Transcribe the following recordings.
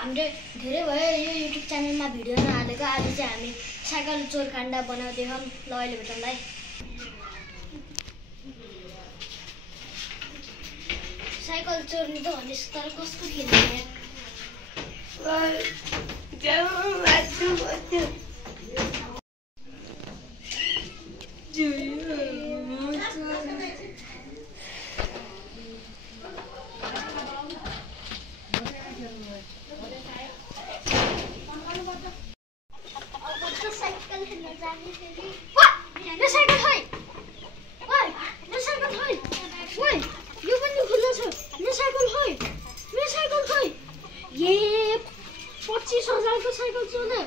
हामीले धेरै भयो यो युट्युब च्यानलमा भिडियो नहालेको। आज चाहिँ हामी साइकल चोरकाण्ड बनाउँदै छौँ। ल अहिले भेटौँला है। साइकल चोर्नु त भनेस् तर कसको खेल्ने ये 25,000 को साइकल चोर्ने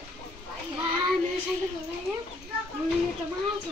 मेरो साइकल होला मैले त मार्छ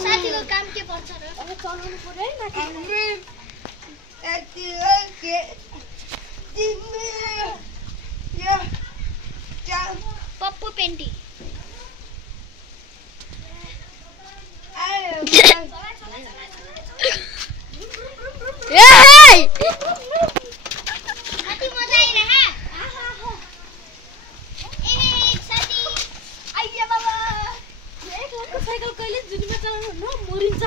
साथीको काम के पर्छ र अब चलाउनु पर्यो है पप्पू पेन्टी साइकल कहिले जुनीमा चलाउनु न मरिन्छ